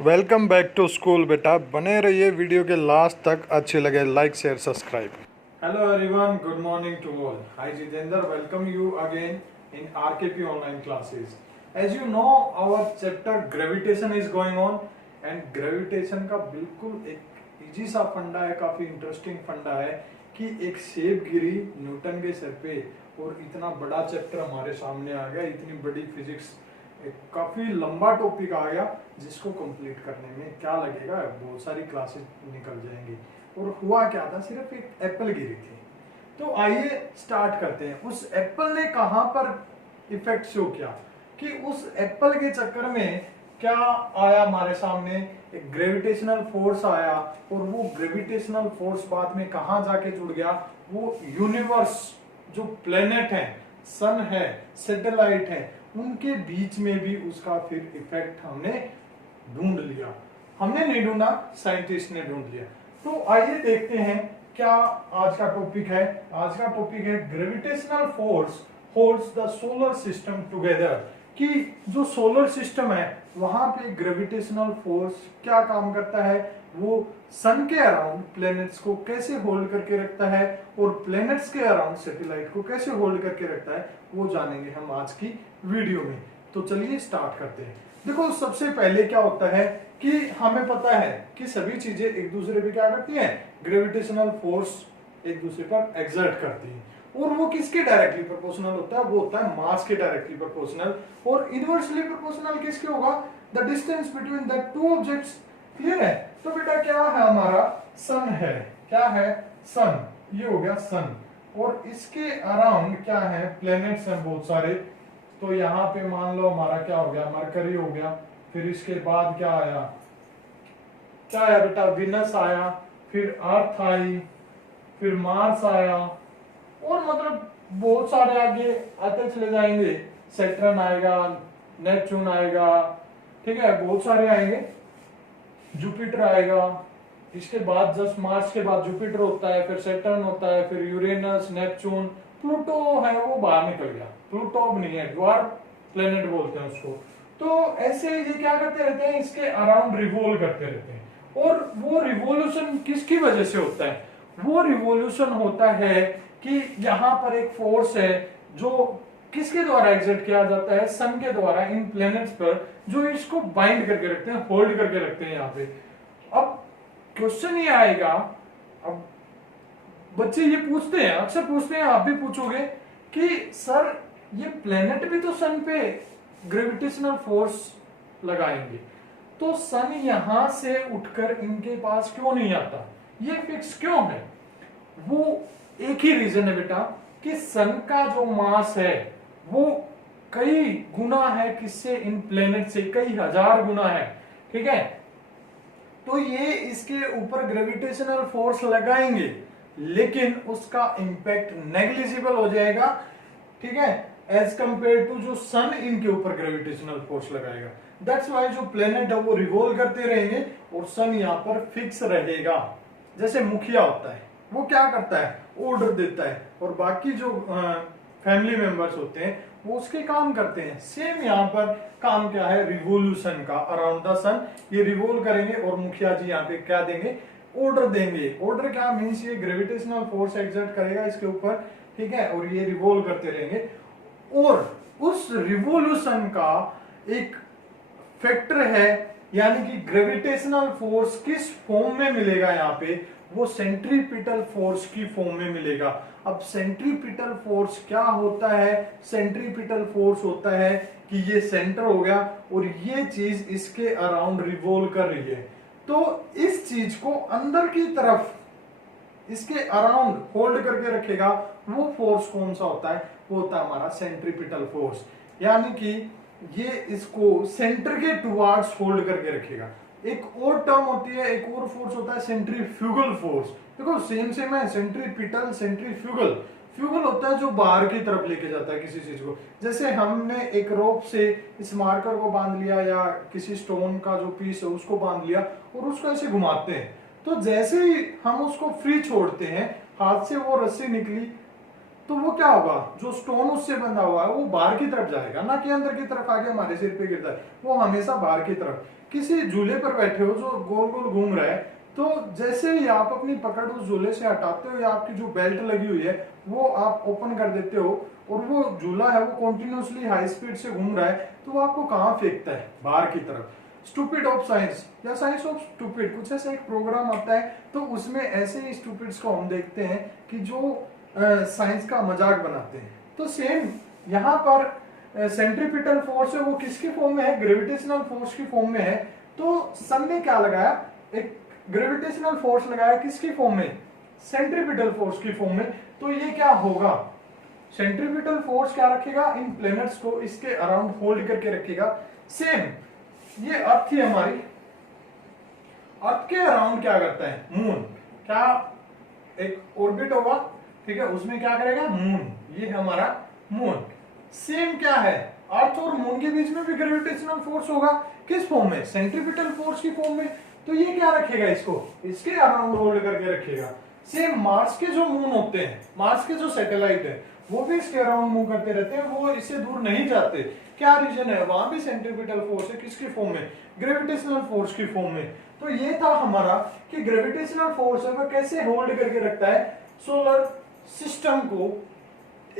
Welcome back to school बेटा। बने रहिए वीडियो के लास्ट तक। अच्छे लगे like share subscribe. Hello everyone, good morning to all. Hi Jitendra, welcome you again in RKP online classes. As you know our chapter gravitation is going on and gravitation का बिल्कुल एक इजी सा फंडा है, काफी इंटरेस्टिंग फंडा है कि एक सेब गिरी न्यूटन के सर पे और इतना बड़ा चैप्टर हमारे सामने आ गया, इतनी बड़ी फिजिक्स, एक काफी लंबा टॉपिक आ गया जिसको कंप्लीट करने में क्या लगेगा, बहुत सारी क्लासेस निकल जाएंगी। और हुआ क्या था, सिर्फ एक एप्पल गिरी थी। तो आइए स्टार्ट करते हैं। उस एप्पल ने कहां पर इफेक्ट शो किया कि उस एप्पल के चक्कर में क्या आया हमारे सामने, एक ग्रेविटेशनल फोर्स आया और वो ग्रेविटेशनल फोर्स बाद में कहां जाके जुड़ गया, वो यूनिवर्स, जो प्लेनेट है, सन है, सैटेलाइट है, उनके बीच में भी उसका फिर इफेक्ट हमने ढूंढ लिया। हमने नहीं ढूंढा, साइंटिस्ट ने ढूंढ लिया। तो आइए देखते हैं क्या आज का टॉपिक है। आज का टॉपिक है gravitational force holds the solar system together, कि जो सोलर सिस्टम है वहां पे ग्रेविटेशनल फोर्स क्या काम करता है, वो सन के अराउंड प्लैनेट्स को कैसे होल्ड करके रखता है और प्लैनेट्स के अराउंड सैटेलाइट को कैसे होल्ड करके रखता है, वो जानेंगे हम आज की वीडियो में। तो चलिए स्टार्ट करते हैं। देखो, सबसे पहले क्या होता है कि हमें पता है कि सभी चीजें एक दूसरे पे क्या करती हैं, ग्रेविटेशनल फोर्स एक दूसरे पर एक्सर्ट करती है। और वो किसके डायरेक्टली प्रोपोर्शनल होता है, वो होता है मास के डायरेक्टली प्रोपोर्शनल। और इनवर्सली प्रोपोर्शनल किसके होगा, the distance between the two objects. Clear है। तो बेटा क्या है, हमारा सन है, क्या है, सन, ये हो गया सन। और इसके अराउंड क्या है, प्लैनेट्स हैं बहुत सारे। तो यहाँ पे मान लो हमारा क्या हो गया, मरकरी हो गया। फिर इसके बाद क्या आया, क्या आया बेटा, विनस आया, फिर अर्थ आई, फिर मार्स आया, और मतलब बहुत सारे आगे आते चले जाएंगे। सैटर्न आएगा, नेपच्यून आएगा, ठीक है, बहुत सारे आएंगे। जुपिटर आएगा, इसके बाद जस्ट मार्स के बाद जुपिटर होता है, फिर सैटर्न होता है, फिर यूरेनस, नेपच्यून, प्लूटो है वो बाहर निकल गया। प्लूटो अब नहीं है, ड्वार्फ प्लेनेट बोलते हैं उसको। तो ऐसे ये क्या करते रहते हैं, इसके अराउंड रिवॉल्व करते रहते हैं। और वो रिवॉल्यूशन किसकी वजह से होता है, वो रिवॉल्यूशन होता है कि यहाँ पर एक फोर्स है जो किसके द्वारा एग्जर्ट किया जाता है, सन के द्वारा इन प्लैनेट्स पर, जो इसको बाइंड करके रखते हैं, होल्ड करके रखते हैं यहाँ पे। अब क्वेश्चन ये आएगा, अब बच्चे ये पूछते हैं, अक्सर पूछते हैं, आप भी पूछोगे कि सर ये प्लेनेट भी तो सन पे ग्रेविटेशनल फोर्स लगाएंगे, तो सन यहां से उठकर इनके पास क्यों नहीं आता, ये फिक्स क्यों है। वो एक ही रीजन है बेटा कि सन का जो मास है वो कई गुना है किससे, इन प्लेनेट से कई हजार गुना है। ठीक है, तो ये इसके ऊपर ग्रेविटेशनल फोर्स लगाएंगे लेकिन उसका इंपैक्ट नेग्लिजिबल हो जाएगा, ठीक है, एज कंपेयर टू जो सन इनके ऊपर ग्रेविटेशनल फोर्स लगाएगा। दैट्स वाई जो प्लेनेट है वो रिवॉल्व करते रहेंगे और सन यहाँ पर फिक्स रहेगा। जैसे मुखिया होता है, वो क्या करता है, ऑर्डर देता है, और बाकी जो फैमिली मेंबर्स होते हैं वो उसके काम करते हैं। सेम यहाँ पर काम क्या है, रिवोल्यूशन का, अराउंड द सन ये रिवोल्व करेंगे और मुखिया जी यहाँ पे क्या देंगे, ऑर्डर देंगे। ऑर्डर क्या मीन्स, ये ग्रेविटेशनल फोर्स एक्सर्ट करेगा इसके ऊपर, ठीक है, और ये रिवोल्व करते रहेंगे। और उस रिवोल्यूशन का एक फैक्टर है, यानी कि ग्रेविटेशनल फोर्स किस फॉर्म में मिलेगा यहाँ पे, वो सेंट्रीपिटल फोर्स की फॉर्म में मिलेगा। अब सेंट्रीपिटल फोर्स क्या होता है, सेंट्रीपिटल फोर्स होता है कि ये सेंटर हो गया और ये चीज इसके अराउंड रिवॉल्व कर रही है, तो इस चीज को अंदर की तरफ इसके अराउंड होल्ड करके रखेगा। वो फोर्स कौन सा होता है, वो होता है हमारा सेंट्रीपिटल फोर्स, यानी कि ये इसको सेंटर के टुवार्ड्स होल्ड करके रखेगा। एक और टर्म होती है, एक और फोर्स होता है सेंट्रीफ्यूगल फोर्स। देखो सेम है, सेंट्रीपिटल, सेंट्रीफ्यूगल। फ्यूगल होता है जो बाहर की तरफ लेके जाता है किसी चीज को। जैसे हमने एक रोप से इस मार्कर को बांध लिया या किसी स्टोन का जो पीस है उसको बांध लिया और उसको ऐसे घुमाते हैं, तो जैसे ही हम उसको फ्री छोड़ते हैं, हाथ से वो रस्सी निकली, तो वो क्या होगा, जो स्टोन उससे बंधा हुआ है वो बाहर की तरफ जाएगा, ना कि अंदर की तरफ आके हमारे सिर पे गिरता है, वो हमेशा बाहर की तरफ। किसी झूले पर बैठे हो जो गोल गोल घूम रहा है, तो जैसे ही आप अपनी पकड़ उस झूले से हटाते हो या आपकी जो बेल्ट लगी हुई है वो आप ओपन कर देते हो और वो झूला है वो कॉन्टिन्यूसली हाई स्पीड से घूम रहा है, तो वो आपको कहाँ फेंकता है, बाहर की तरफ। स्टूपिड ऑफ साइंस या साइंस ऑफ स्टूपिड कुछ ऐसा एक प्रोग्राम आता है, तो उसमें ऐसे ही स्टूपिड्स को हम देखते हैं कि जो साइंस का मजाक बनाते हैं। तो सेम यहाँ पर सेंट्रीपिटल फोर्स है वो किसकी फॉर्म में है, ग्रेविटेशनल फोर्स की फॉर्म में है। तो सन ने क्या लगाया, एक ग्रेविटेशनल फोर्स लगाया किसकी फॉर्म में, सेंट्रीपिटल फोर्स की फॉर्म में। तो ये क्या होगा, सेंट्रीपिटल फोर्स क्या रखेगा, इन प्लैनेट्स को इसके अराउंड होल्ड करके रखेगा। सेम ये अर्थ थी हमारी, अर्थ के अराउंड क्या करता है मून, क्या एक ऑर्बिट होगा, ठीक है, उसमें क्या करेगा मून, ये हमारा मून। सेम क्या है, अर्थ और मून के बीच में भी ग्रेविटेशनल फोर्स होगा, किस फॉर्म में, सेंट्रीपिटल फोर्स की फॉर्म में। तो ये क्या रखेगा, इसको इसके अराउंड होल्ड करके रखेगा। सेम मार्स के जो मून होते हैं, मार्स के जो सैटेलाइट है वो भी इसके अराउंड मूव करते रहते हैं, वो इससे दूर नहीं जाते। क्या रीजन है, वहां भी सेंट्रीपिटल फोर्स है, किसकी फॉर्म में, ग्रेविटेशनल फोर्स की फॉर्म में। तो ये था हमारा कि ग्रेविटेशनल फोर्स है वो कैसे होल्ड करके रखता है सोलर सिस्टम को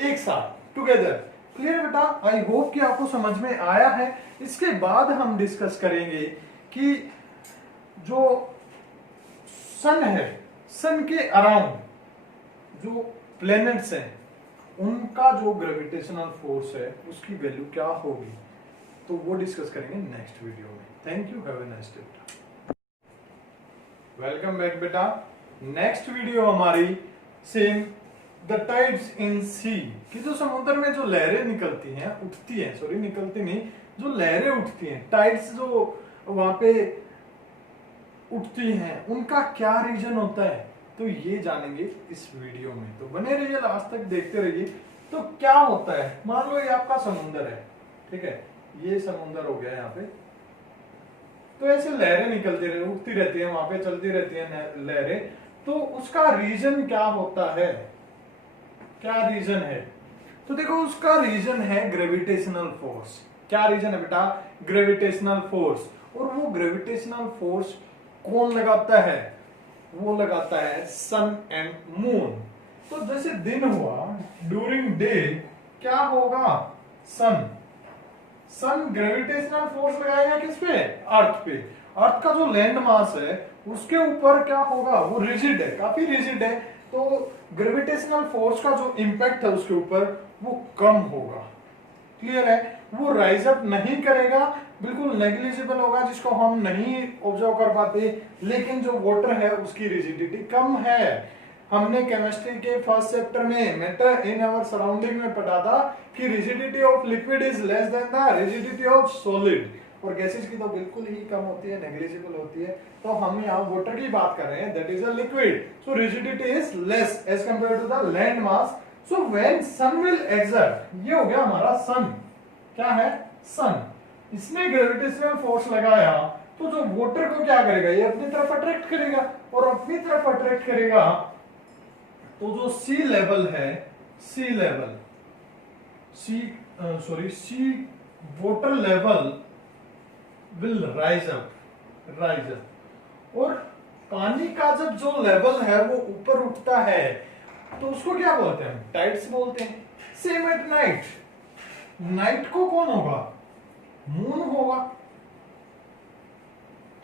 एक साथ टुगेदर। क्लियर बेटा, आई होप कि आपको समझ में आया है। इसके बाद हम डिस्कस करेंगे कि जो सन है, सन के अराउंड जो प्लैनेट्स हैं उनका जो ग्रेविटेशनल फोर्स है उसकी वैल्यू क्या होगी, तो वो डिस्कस करेंगे नेक्स्ट वीडियो में। Thank you, have a nice day. Welcome back बेटा। नेक्स्ट वीडियो हमारी सेम द टाइड्स इन सी कि जो समुद्र में जो लहरें निकलती हैं, उठती हैं, सॉरी निकलती नहीं, जो लहरें उठती हैं, टाइड्स जो वहां पे उठती हैं, उनका क्या रीजन होता है, तो ये जानेंगे इस वीडियो में। तो बने रहिए, लास्ट तक देखते रहिए। तो क्या होता है, मान लो ये आपका समुद्र है, ठीक है, ये समुद्र हो गया यहाँ पे, तो ऐसे लहरें निकलती रहती, उठती रहती है, वहां पे चलती रहती है लहरें। तो उसका रीजन क्या होता है, क्या रीजन है, तो देखो उसका रीजन है ग्रेविटेशनल फोर्स। क्या रीजन है बेटा, ग्रेविटेशनल फोर्स। और वो ग्रेविटेशनल फोर्स कौन लगाता है, वो लगाता है सन एंड मून। तो जैसे दिन हुआ, ड्यूरिंग डे क्या होगा, सन ग्रेविटेशनल फोर्स लगाएगा किस पे, अर्थ पे। अर्थ का जो लैंड मास है उसके ऊपर क्या होगा, वो रिजिड है, काफी रिजिड है, तो ग्रेविटेशनल फोर्स का जो इंपैक्ट है उसके ऊपर वो कम होगा। क्लियर है, वो राइज अप नहीं करेगा, बिल्कुल नेग्लिजिबल होगा, जिसको हम नहीं ऑब्जर्व कर पाते। लेकिन जो वाटर है उसकी रिजिडिटी कम है। हमने केमिस्ट्री के फर्स्ट चैप्टर में मैटर इन आवर सराउंडिंग में पढ़ा था कि rigidity of liquid is less than the rigidity of solid, और गैसेज की तो बिल्कुल ही कम होती है, नेग्लिजिबल होती है। तो हम यहाँ वाटर की बात कर रहे हैं, that is a liquid, so rigidity is less as compare to the land mass. So when sun will exert, ये हो गया हमारा सन, क्या है सन, इसने ग्रेविटेशनल फोर्स लगाया, तो जो वाटर को क्या करेगा, ये अपनी तरफ अट्रैक्ट करेगा, और अपनी तरफ अट्रैक्ट करेगा तो जो सी लेवल है, sea level, sea water level will rise up. और पानी का जब जो लेवल है वो ऊपर उठता है तो उसको क्या बोलते हैं, टाइड्स बोलते हैं। सेम एट नाइट, नाइट को कौन होगा, मून होगा,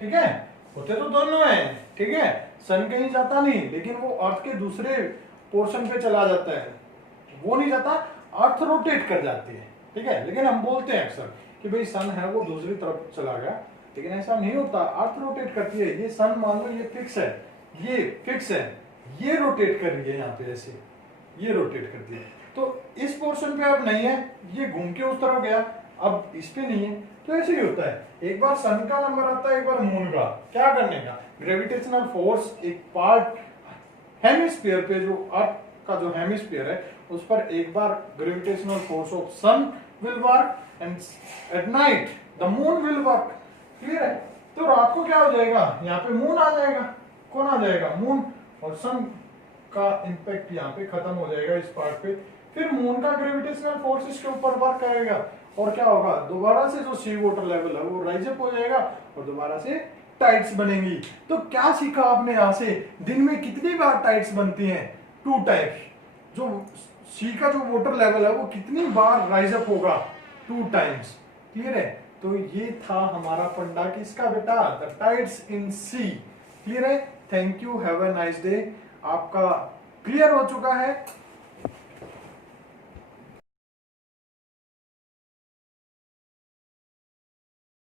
ठीक है, होते तो दोनों हैं, ठीक है, सन कहीं जाता नहीं, लेकिन वो अर्थ के दूसरे पोर्शन पे चला जाता है, वो नहीं जाता, अर्थ रोटेट कर जाती है, ठीक है। लेकिन हम बोलते हैं अक्सर कि भाई सन है वो दूसरी तरफ चला गया, लेकिन ऐसा नहीं होता, अर्थ रोटेट करती है। ये सन मान लो ये फिक्स है, ये फिक्स है, ये रोटेट कर रही है यहाँ पे ऐसे, ये रोटेट करती है, तो इस पोर्शन पे अब नहीं है, ये घूम के उस तरफ गया, अब इस पे नहीं है। तो ऐसे ही होता है, एक बार सन का नंबर आता है, एक बार मून का। क्या करने का, ग्रेविटेशनल फोर्स एक पार्ट हेमिस्फीयर पे, जो अर्थ का जो हेमिस्फीयर है उस पर एक बार gravitational force of sun will work and at night the moon will work. Clear है, तो रात को क्या हो जाएगा, यहाँ पे मून आ जाएगा, कौन आ जाएगा, मून, और सन का इम्पैक्ट यहाँ पे खत्म हो जाएगा इस पार्ट पे। फिर मून का ग्रेविटेशनल फोर्स इसके ऊपर वर्क करेगा और क्या होगा, दोबारा से जो सी वाटर लेवल है वो राइज अप हो जाएगा और दोबारा से टाइड्स बनेंगी। तो क्या सीखा आपने यहाँ से, दिन में कितनी बार टाइड्स बनती हैं, 2 टाइम्स। जो सी का जो वाटर लेवल है वो कितनी बार राइज अप होगा, 2 टाइम्स। क्लियर है। तो ये था हमारा फंडा किसका बेटा, the tides in sea. Clear है। Thank you, have a nice day. आपका क्लियर हो चुका है।